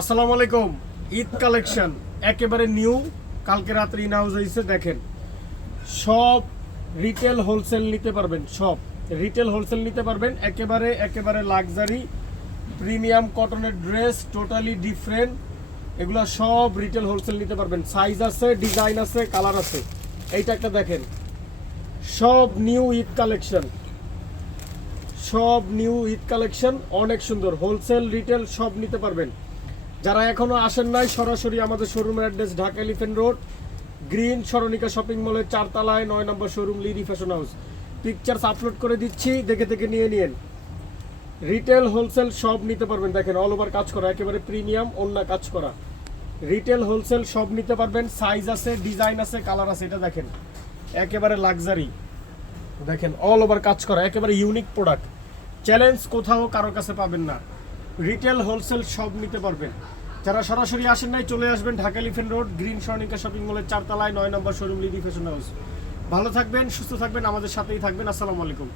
আসসালামু আলাইকুম। ঈদ কালেকশন, একেবারে নিউ। কালকে রাত্রে ইন হাউস হয়েছে দেখেন। সব রিটেল হোলসেল নিতে পারবেন, সব। রিটেল হোলসেল নিতে পারবেন, একেবারে একেবারে লাক্সারি প্রিমিয়াম কটনের ড্রেস টোটালি ডিফারেন্ট এগুলো সব রিটেল হোলসেল নিতে পারবেন। সাইজ আছে ডিজাইন আছে কালার আছে। এইটা একটা দেখেন। সব নিউ ঈদ কালেকশন। সব নিউ ঈদ কালেকশন, অনেক সুন্দর। হোলসেল রিটেল সব নিতে পারবেন। যারা এখনও আসেন নাই, সরাসরি আমাদের শোরুমের address Dhaka Elephant Road Green সরণিকা shopping মলের চারতলায়, নয় নম্বর শোরুম লিডি ফ্যাশন হাউস পিকচার্স আপলোড করে দিচ্ছি, দেখে দেখে নিয়ে নিন। রিটেল হোলসেল সব নিতে পারবেন। দেখেন অল ওভার কাজ করা, একেবারে প্রিমিয়াম অন্য কাজ করা। রিটেল হোলসেল সব নিতে পারবেন। সাইজ আছে ডিজাইন আছে কালার আছে, এটা দেখেন। একেবারে লাক্সারি দেখেন অল ওভার কাজ করা, একেবারে ইউনিক প্রোডাক্ট চ্যালেঞ্জ কোথাও কারোর কাছে পাবেন না। রিটেল হোলসেল সব নিতে পারবেন। যারা সরাসরি আসেন নাই, চলে আসবেন ঢাকা লিফেন রোড, গ্রিন সর্ণিকা শপিং মলের চারতলায়, নয় নম্বর শোরুম, লিডি ফ্যাশন হাউস। ভালো থাকবেন, সুস্থ থাকবেন, আমাদের সাথেই থাকবেন। আসসালামু আলাইকুম।